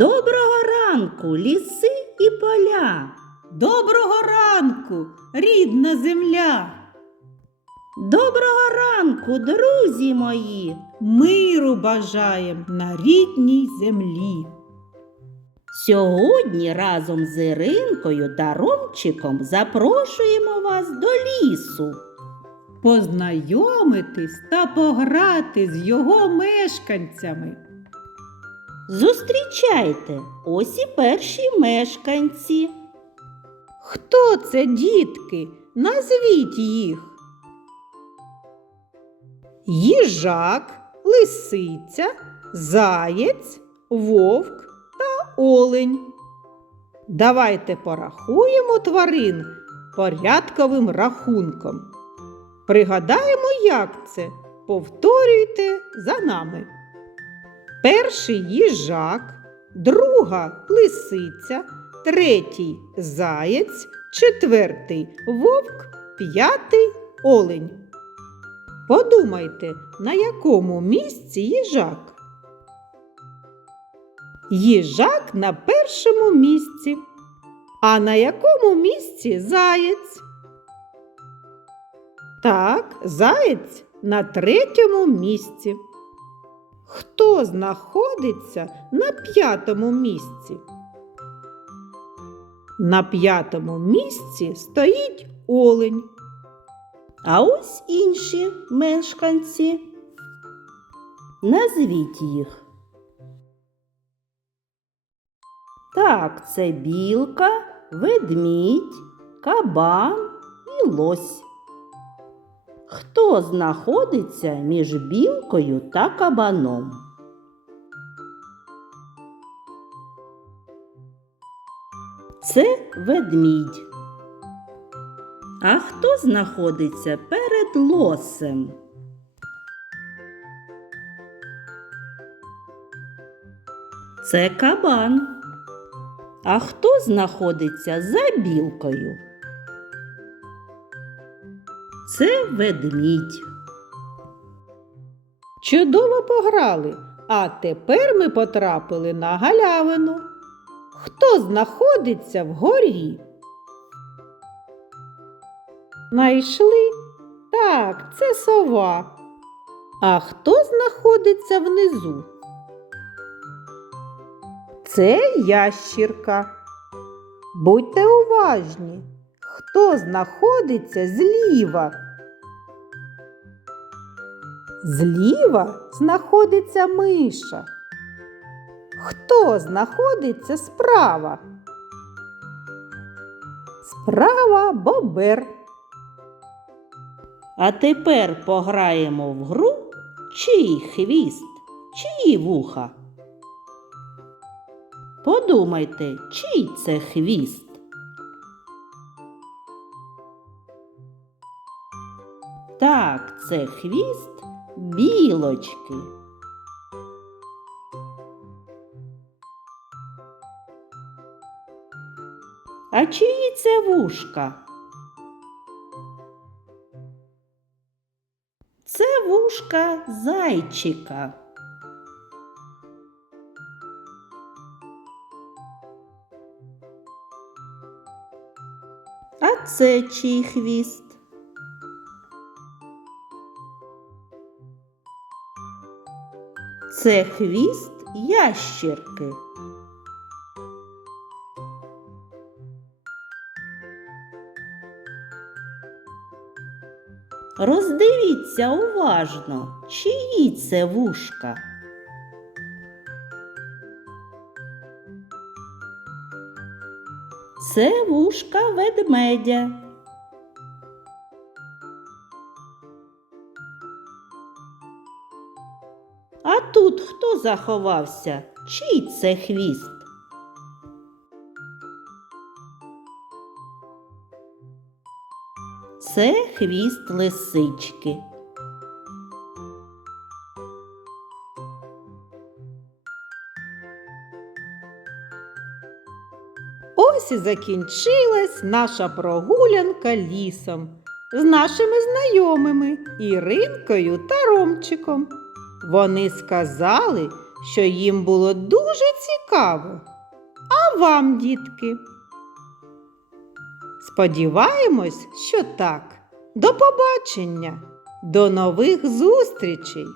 Доброго ранку, ліси і поля. Доброго ранку, рідна земля! Доброго ранку, друзі мої. Миру бажаєм на рідній землі. Сьогодні разом з Іринкою та Ромчиком запрошуємо вас до лісу. Познайомитись та пограти з його мешканцями. Зустрічайте, ось і перші мешканці. Хто це, дітки? Назвіть їх. Їжак, лисиця, заєць, вовк та олень. Давайте порахуємо тварин порядковим рахунком. Пригадаємо, як це. Повторюйте за нами. Перший їжак, друга лисиця, третій заєць, четвертий вовк, п'ятий олень. Подумайте, на якому місці їжак? Їжак на першому місці. А на якому місці заєць? Так, заєць на третьому місці. Хто знаходиться на п'ятому місці? На п'ятому місці стоїть олень. А ось інші мешканці. Назвіть їх. Так, це білка, ведмідь, кабан і лось. Хто знаходиться між білкою та кабаном? Це ведмідь. А хто знаходиться перед лосем? Це кабан. А хто знаходиться за білкою? Це ведмідь. Чудово пограли, а тепер ми потрапили на галявину. Хто знаходиться вгорі? Найшли? Так, це сова. А хто знаходиться внизу? Це ящірка. Будьте уважні, хто знаходиться зліва? Зліва знаходиться миша. Хто знаходиться справа? Справа бобер. А тепер пограємо в гру чий хвіст, чиї вуха. Подумайте, чий це хвіст? Так, це хвіст білочки. А чиї це вушка? Це вушка зайчика. А це чий хвіст? Це хвіст ящірки. Роздивіться уважно, чиї це вушка. Це вушка ведмедя. А тут хто заховався? Чий це хвіст? Це хвіст лисички. Ось і закінчилась наша прогулянка лісом з нашими знайомими Іринкою та Ромчиком. Вони сказали, що їм було дуже цікаво. А вам, дітки? Сподіваємось, що так. До побачення, до нових зустрічей!